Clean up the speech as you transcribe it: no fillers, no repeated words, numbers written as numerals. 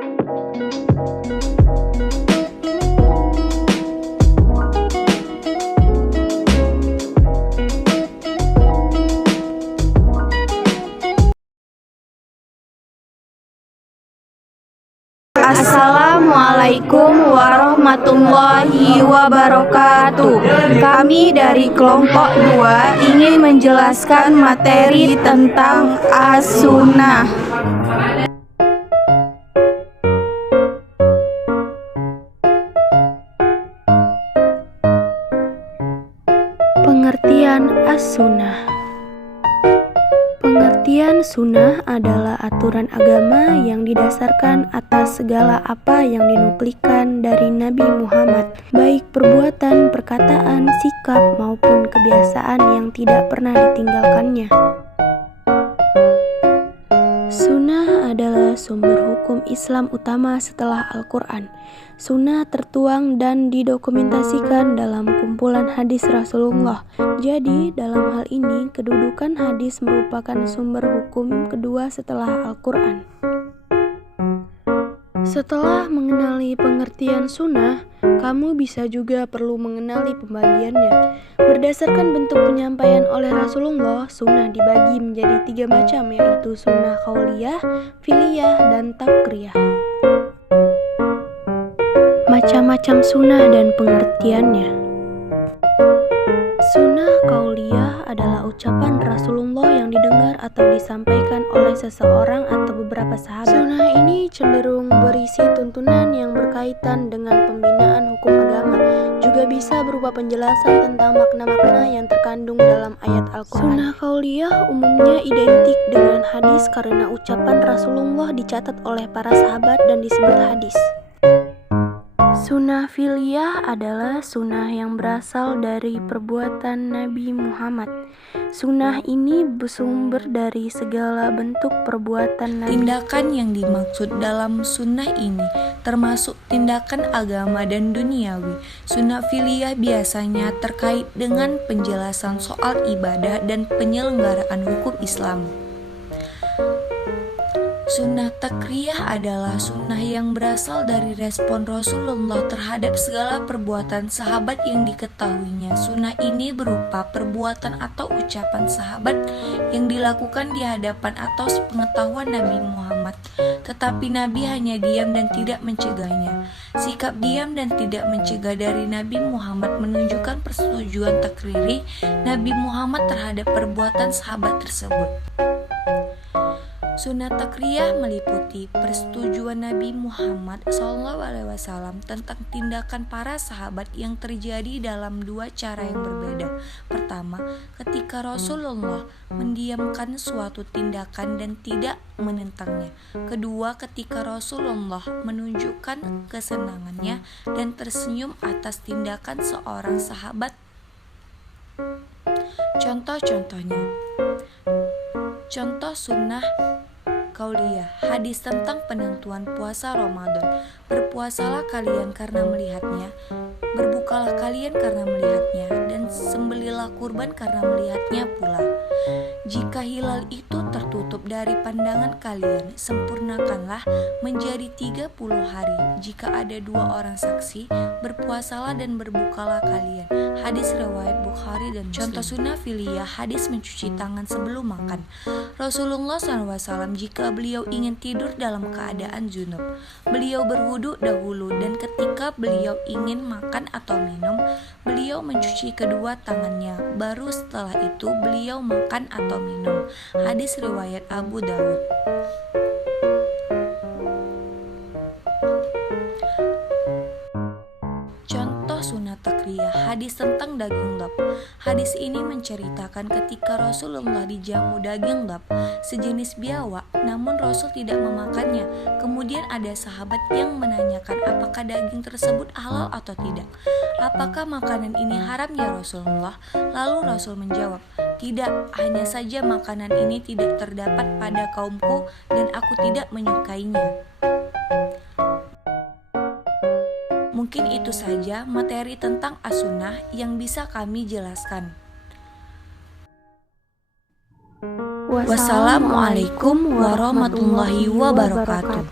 Assalamualaikum warahmatullahi wabarakatuh. Kami dari kelompok 2 ingin menjelaskan materi tentang As-Sunnah. Pengertian As-Sunnah. Pengertian sunnah adalah aturan agama yang didasarkan atas segala apa yang dinukilkan dari Nabi Muhammad, baik perbuatan, perkataan, sikap, maupun kebiasaan yang tidak pernah ditinggalkannya. Sunnah adalah sumber hukum Islam utama setelah Al-Quran. Sunnah tertuang dan didokumentasikan dalam kumpulan hadis Rasulullah. Jadi, dalam hal ini, kedudukan hadis merupakan sumber hukum kedua setelah Al-Quran. Setelah mengenali pengertian sunnah, kamu bisa juga perlu mengenali pembagiannya. Berdasarkan bentuk penyampaian oleh Rasulullah, sunnah dibagi menjadi 3 macam, yaitu sunnah qauliyah, fi'liyah, dan takriyah. Macam-macam sunnah dan pengertiannya. Sunnah qauliyah adalah ucapan Rasulullah yang didengar atau disampaikan oleh seseorang atau beberapa sahabat. Sunnah ini cenderung berisi tuntunan yang berkaitan dengan pembinaan hukum agama. Juga bisa berupa penjelasan tentang makna-makna yang terkandung dalam ayat Al-Quran. Sunnah qauliyah umumnya identik dengan hadis karena ucapan Rasulullah dicatat oleh para sahabat dan disebut hadis. Sunnah fi'liyah adalah sunnah yang berasal dari perbuatan Nabi Muhammad. Sunnah ini bersumber dari segala bentuk perbuatan Nabi. Tindakan yang dimaksud dalam sunnah ini termasuk tindakan agama dan duniawi. Sunnah fi'liyah biasanya terkait dengan penjelasan soal ibadah dan penyelenggaraan hukum Islam. Sunnah takriyah adalah sunnah yang berasal dari respon Rasulullah terhadap segala perbuatan sahabat yang diketahuinya. Sunnah ini berupa perbuatan atau ucapan sahabat yang dilakukan di hadapan atau sepengetahuan Nabi Muhammad, tetapi Nabi hanya diam dan tidak mencegahnya. Sikap diam dan tidak mencegah dari Nabi Muhammad menunjukkan persetujuan takriri Nabi Muhammad terhadap perbuatan sahabat tersebut. Sunnah takriyah meliputi persetujuan Nabi Muhammad SAW tentang tindakan para sahabat yang terjadi dalam 2 cara yang berbeda. Pertama, ketika Rasulullah mendiamkan suatu tindakan dan tidak menentangnya. Kedua, ketika Rasulullah menunjukkan kesenangannya dan tersenyum atas tindakan seorang sahabat. Contoh-contohnya. Contoh sunnah qauliyah, hadis tentang penentuan puasa Ramadan. Berpuasalah kalian karena melihatnya, berbukalah kalian karena melihatnya, dan sembelilah kurban karena melihatnya pula. Jika hilal itu tertutup dari pandangan kalian, sempurnakanlah menjadi 30 hari. Jika ada 2 orang saksi, berpuasalah dan berbukalah kalian. Hadis riwayat Bukhari dan Muslim. Contoh sunnah fi'liyah, hadis mencuci tangan sebelum makan. Rasulullah SAW jika beliau ingin tidur dalam keadaan junub, beliau berwudu dahulu, dan ketika beliau ingin makan atau minum, beliau mencuci kedua tangannya. Baru setelah itu beliau makan atau minum. Hadis riwayat Abu Dawud. Sunnah takriyah, hadis tentang daging lap. Hadis ini menceritakan ketika Rasulullah dijamu daging lap, sejenis biawak, namun Rasul tidak memakannya. Kemudian ada sahabat yang menanyakan apakah daging tersebut halal atau tidak. Apakah makanan ini haram ya Rasulullah? Lalu Rasul menjawab, tidak, hanya saja makanan ini tidak terdapat pada kaumku dan aku tidak menyukainya. Mungkin itu saja materi tentang as-sunnah yang bisa kami jelaskan. Wassalamualaikum warahmatullahi wabarakatuh.